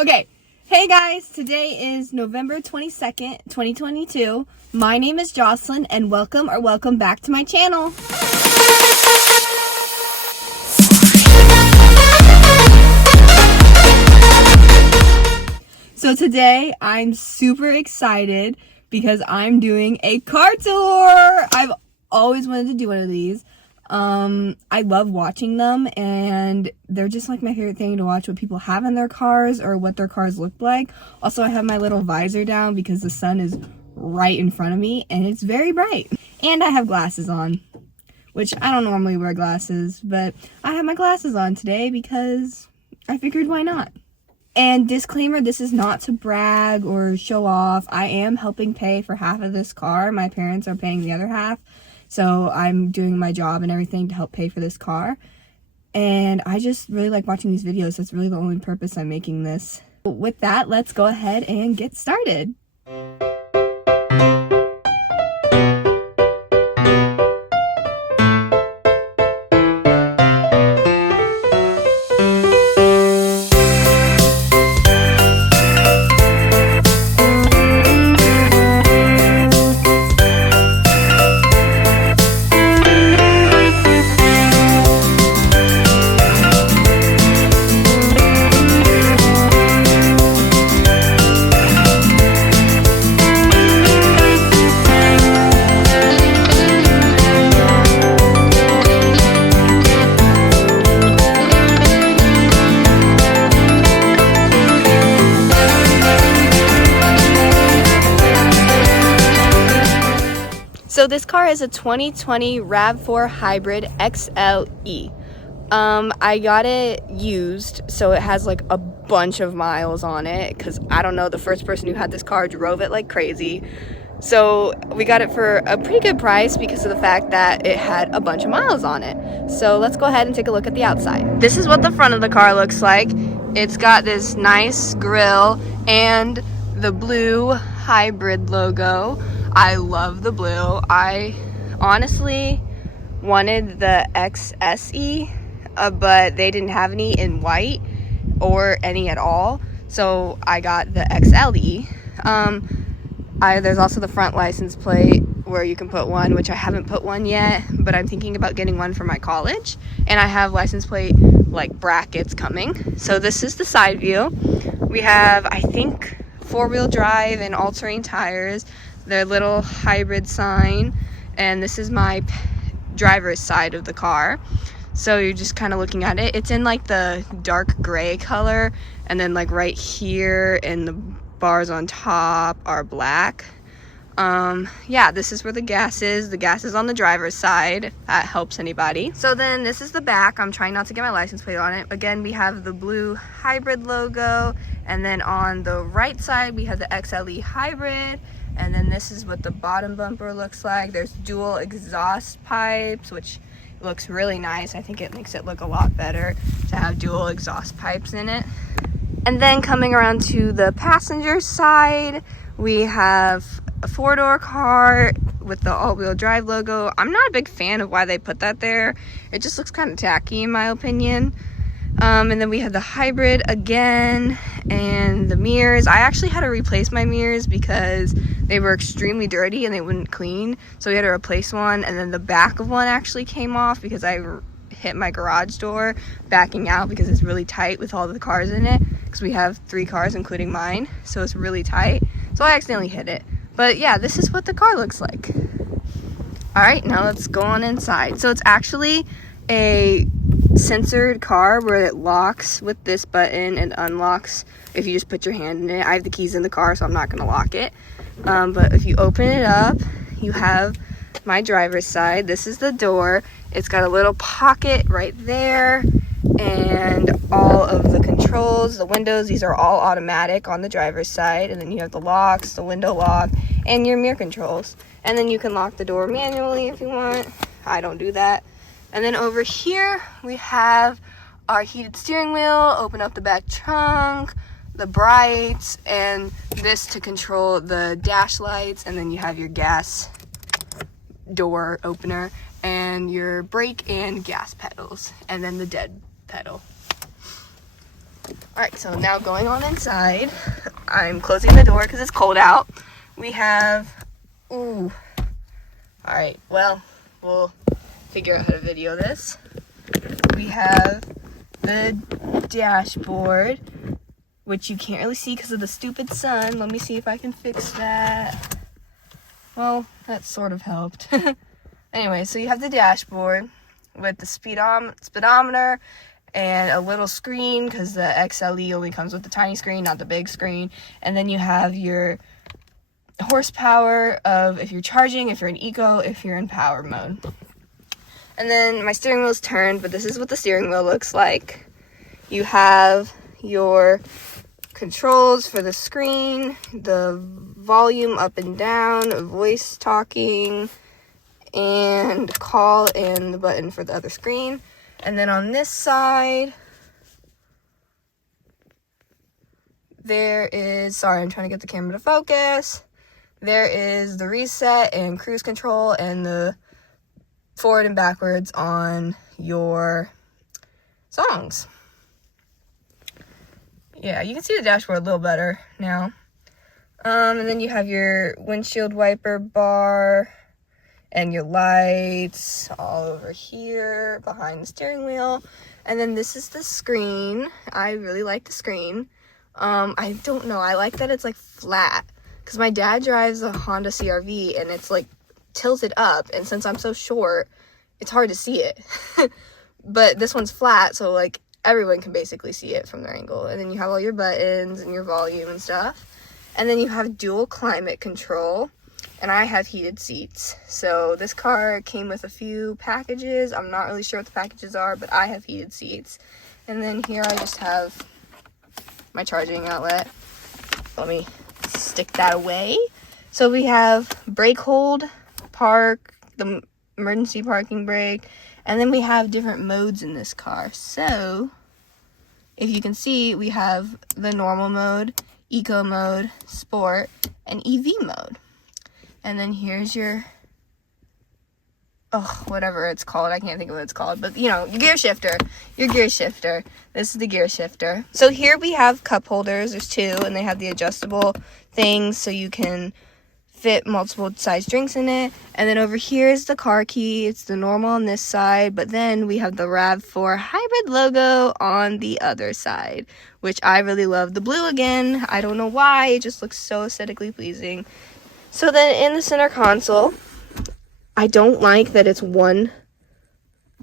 Okay, hey guys, today is November 22nd, 2022. My name is Jocelyn and welcome back to my channel. So today I'm super excited because I'm doing a car tour. I've always wanted to do one of these. I love watching them, and they're just like my favorite thing to watch what people have in their cars or what their cars look like. Also, I have my little visor down because the sun is right in front of me and it's very bright. And I have glasses on, which I don't normally wear glasses, but I have my glasses on today because I figured why not. And disclaimer, this is not to brag or show off. I am helping pay for half of this car. My parents are paying the other half. So I'm doing my job and everything to help pay for this car. And I just really like watching these videos. That's really the only purpose I'm making this. With that, let's go ahead and get started. So this car is a 2020 RAV4 HYBRID XLE. I got it used, so it has like a bunch of miles on it because I don't know, the first person who had this car drove it like crazy. So we got it for a pretty good price because of the fact that it had a bunch of miles on it. So let's go ahead and take a look at the outside. This is what the front of the car looks like. It's got this nice grille and the blue hybrid logo. I love the blue. I honestly wanted the XSE, but they didn't have any in white or any at all. So I got the XLE. There's also the front license plate where you can put one, which I haven't put one yet, but I'm thinking about getting one for my college. And I have license plate like brackets coming. So this is the side view. We have, I think, 4-wheel drive and all-terrain tires. Their little hybrid sign, and this is my driver's side of the car. So you're just kind of looking at it. It's in like the dark gray color, and then like right here and the bars on top are black. Yeah, this is where the gas is. The gas is on the driver's side, if that helps anybody. So then this is the back. I'm trying not to get my license plate on it. Again, we have the blue hybrid logo, and then on the right side we have the XLE hybrid. And then this is what the bottom bumper looks like. There's dual exhaust pipes, which looks really nice. I think it makes it look a lot better to have dual exhaust pipes in it. And then coming around to the passenger side, we have a 4-door car with the all-wheel drive logo. I'm not a big fan of why they put that there. It just looks kind of tacky in my opinion. And then we have the hybrid again, and the mirrors. I actually had to replace my mirrors because they were extremely dirty and they wouldn't clean. So we had to replace one, and then the back of one actually came off because I hit my garage door backing out because it's really tight with all the cars in it. Because we have 3 cars including mine, so it's really tight. So I accidentally hit it. But yeah, this is what the car looks like. Alright, now let's go on inside. So it's actually a sensored car where it locks with this button and unlocks if you just put your hand in it. I have the keys in the car, so I'm not going to lock it. But if you open it up, you have my driver's side. This is the door. It's got a little pocket right there, and all of the controls, the windows, these are all automatic on the driver's side. And then you have the locks, the window lock, and your mirror controls. And then you can lock the door manually if you want. I don't do that. And then over here we have our heated steering wheel, open up the back trunk, the brights, and this to control the dash lights. And then you have your gas door opener and your brake and gas pedals, and then the dead pedal. Alright, so now going on inside. I'm closing the door because it's cold out. We have, ooh. Alright, well, we'll figure out how to video this. We have the dashboard, which you can't really see because of the stupid sun. Let me see if I can fix that. Well, that sort of helped. Anyway, so you have the dashboard with the speedometer and a little screen because the XLE only comes with the tiny screen, not the big screen. And then you have your horsepower of if you're charging, if you're in eco, if you're in power mode. And then my steering wheel is turned, but this is what the steering wheel looks like. You have your controls for the screen, the volume up and down, voice talking, and call, and the button for the other screen. And then on this side, there is, sorry, I'm trying to get the camera to focus. There is the reset and cruise control and the forward and backwards on your songs. Yeah, you can see the dashboard a little better now. And then you have your windshield wiper bar and your lights all over here behind the steering wheel. And then this is the screen. I really like the screen. I don't know, I like that it's like flat because my dad drives a Honda CR-V and it's like tilted up, and since I'm so short, it's hard to see it. But this one's flat, so like everyone can basically see it from their angle. And then you have all your buttons and your volume and stuff. And then you have dual climate control. And I have heated seats. So this car came with a few packages. I'm not really sure what the packages are, but I have heated seats. And then here I just have my charging outlet. Let me stick that away. So we have brake hold, park, the emergency parking brake, and then we have different modes in this car. So if you can see, we have the normal mode, eco mode, sport, and EV mode. And then here's your, whatever it's called. I can't think of what it's called. But, you know, your gear shifter. This is the gear shifter. So here we have cup holders. There's two, and they have the adjustable things so you can fit multiple size drinks in it. And then over here is the car key. It's the normal on this side. But then we have the RAV4 hybrid logo on the other side, which I really love. The blue again. I don't know why. It just looks so aesthetically pleasing. So then in the center console, I don't like that it's one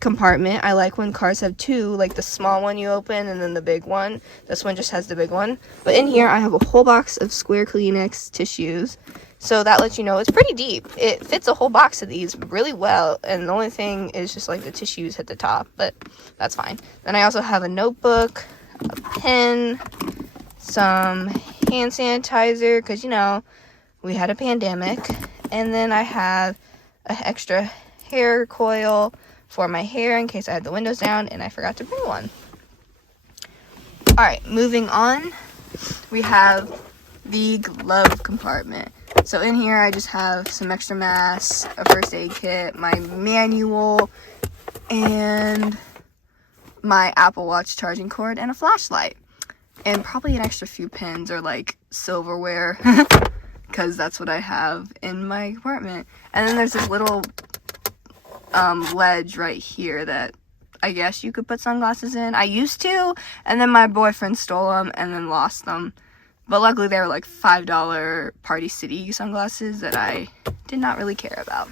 compartment. I like when cars have two, like the small one you open and then the big one. This one just has the big one. But in here, I have a whole box of square Kleenex tissues. So that lets you know it's pretty deep. It fits a whole box of these really well. And the only thing is just like the tissues hit the top, but that's fine. Then I also have a notebook, a pen, some hand sanitizer, because, you know, we had a pandemic. And then I have an extra hair coil for my hair in case I had the windows down and I forgot to bring one. Alright, moving on. We have the glove compartment. So in here I just have some extra masks, a first aid kit, my manual, and my Apple Watch charging cord, and a flashlight. And probably an extra few pins or like silverware. Because that's what I have in my compartment. And then there's this little ledge right here that I guess you could put sunglasses in. I used to, and then my boyfriend stole them and then lost them. But luckily they were like $5 Party City sunglasses that I did not really care about.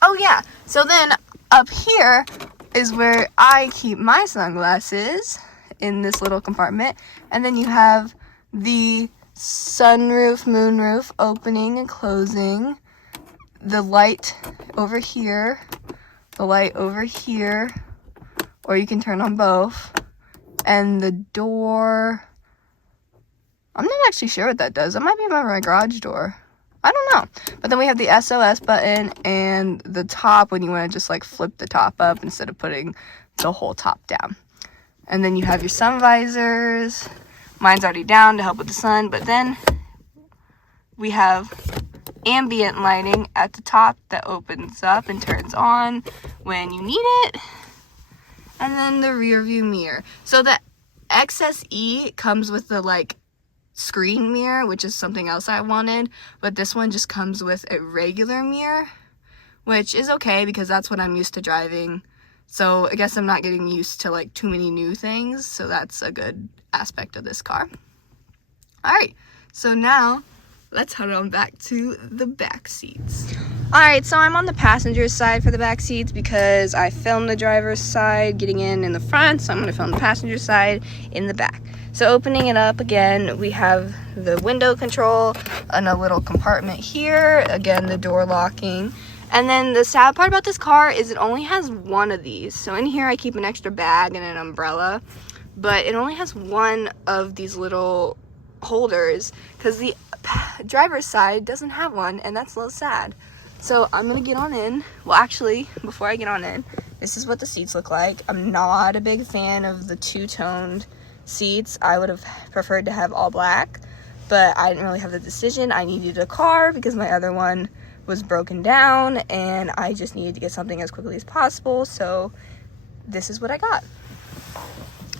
Oh yeah, so then up here is where I keep my sunglasses in this little compartment. And then you have the sunroof, moonroof, opening and closing, the light over here, the light over here, or you can turn on both, and the door, I'm not actually sure what that does. That might be my garage door. I don't know. But then we have the SOS button and the top when you want to just like flip the top up instead of putting the whole top down. And then you have your sun visors. Mine's already down to help with the sun, but then we have ambient lighting at the top that opens up and turns on when you need it. And then the rear view mirror. So that XSE comes with the like screen mirror, which is something else I wanted, but this one just comes with a regular mirror, which is okay because that's what I'm used to driving. So I guess I'm not getting used to like too many new things, so that's a good aspect of this car. Alright, so now let's head on back to the back seats. Alright, so I'm on the passenger side for the back seats because I filmed the driver's side getting in the front, so I'm going to film the passenger side in the back. So opening it up again, we have the window control and a little compartment here, again the door locking. And then the sad part about this car is it only has one of these. So in here I keep an extra bag and an umbrella, but it only has one of these little holders because the driver's side doesn't have one, and that's a little sad. So I'm gonna get on in. Well, actually, before I get on in, this is what the seats look like. I'm not a big fan of the two-toned seats. I would have preferred to have all black, but I didn't really have the decision. I needed a car because my other one was broken down and I just needed to get something as quickly as possible, so this is what I got.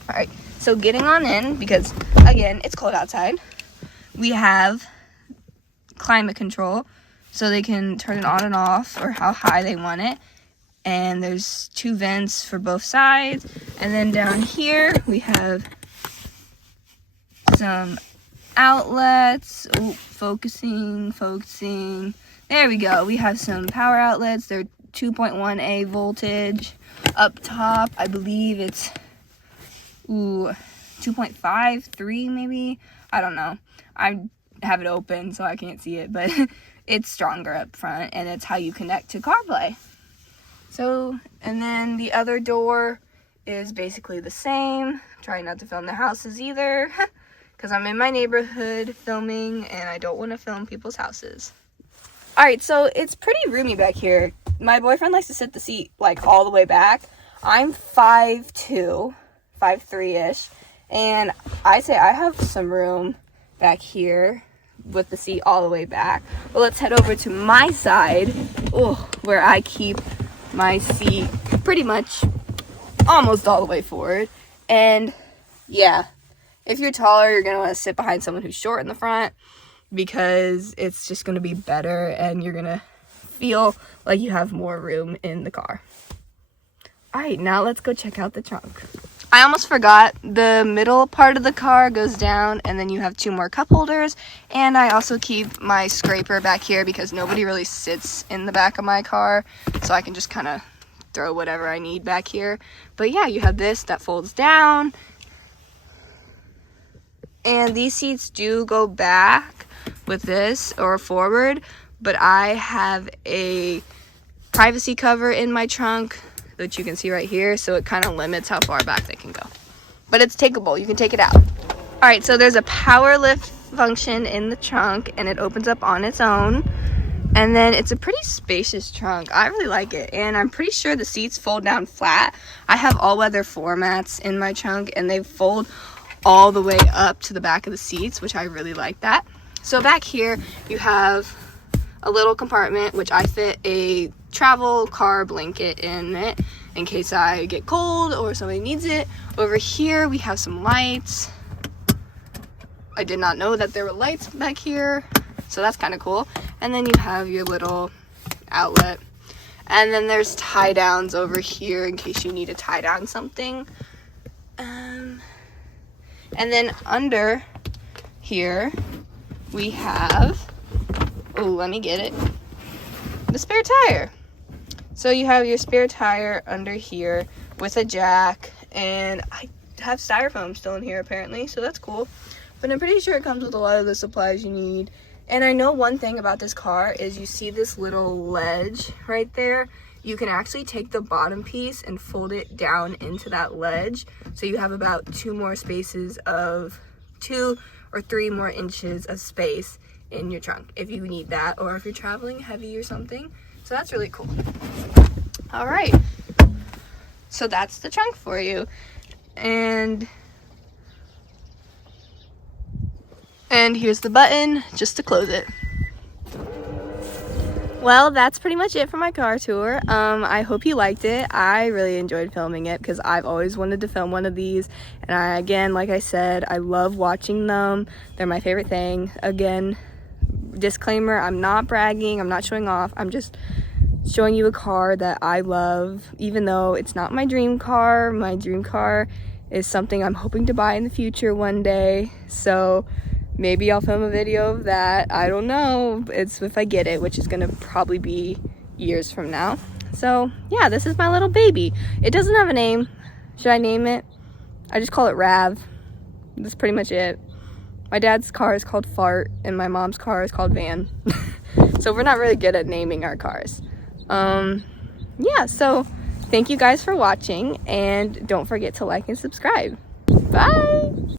Alright, so getting on in, because again it's cold outside, we have climate control, so they can turn it on and off or how high they want it, and there's 2 vents for both sides. And then down here we have some outlets. Ooh, focusing. There we go. We have some power outlets. They're 2.1A voltage. Up top, I believe it's 2.5, 3 maybe. I don't know. I have it open so I can't see it, but it's stronger up front, and it's how you connect to CarPlay. So, and then the other door is basically the same. Trying not to film the houses either, because I'm in my neighborhood filming, and I don't want to film people's houses. Alright, so it's pretty roomy back here. My boyfriend likes to sit the seat like all the way back. I'm 5'2", 5'3"-ish, and I say I have some room back here with the seat all the way back. But let's head over to my side, where I keep my seat pretty much almost all the way forward. And yeah, if you're taller, you're gonna want to sit behind someone who's short in the front, because it's just gonna be better and you're gonna feel like you have more room in the car. Alright, now let's go check out the trunk. I almost forgot, the middle part of the car goes down, and then you have 2 more cup holders, and I also keep my scraper back here because nobody really sits in the back of my car, so I can just kind of throw whatever I need back here. But yeah, you have this that folds down, and these seats do go back with this or forward, but I have a privacy cover in my trunk that you can see right here, so it kind of limits how far back they can go. But it's takeable, you can take it out. Alright, so there's a power lift function in the trunk, and it opens up on its own. And then it's a pretty spacious trunk. I really like it, and I'm pretty sure the seats fold down flat. I have all-weather floor mats in my trunk, and they fold all the way up to the back of the seats, which I really like that. So back here, you have a little compartment, which I fit a travel car blanket in it in case I get cold or somebody needs it. Over here we have some lights. I did not know that there were lights back here, so that's kind of cool. And then you have your little outlet, and then there's tie downs over here in case you need to tie down something. And then under here we have, let me get it, the spare tire. So you have your spare tire under here with a jack, and I have styrofoam still in here apparently, so that's cool. But I'm pretty sure it comes with a lot of the supplies you need. And I know one thing about this car is you see this little ledge right there. You can actually take the bottom piece and fold it down into that ledge, so you have about 2 more spaces of 2 or 3 more inches of space in your trunk if you need that, or if you're traveling heavy or something. So that's really cool. All right, so that's the trunk for you. And here's the button just to close it. Well, that's pretty much it for my car tour. I hope you liked it. I really enjoyed filming it because I've always wanted to film one of these. And again, like I said, I love watching them. They're my favorite thing. Again, disclaimer, I'm not bragging, I'm not showing off. I'm just showing you a car that I love, even though it's not my dream car. My dream car is something I'm hoping to buy in the future one day. So maybe I'll film a video of that. I don't know. It's if I get it, which is gonna probably be years from now. So yeah, this is my little baby. It doesn't have a name. Should I name it? I just call it Rav. That's pretty much it. My dad's car is called Fart and my mom's car is called Van. So we're not really good at naming our cars. Yeah, so thank you guys for watching and don't forget to like and subscribe. Bye!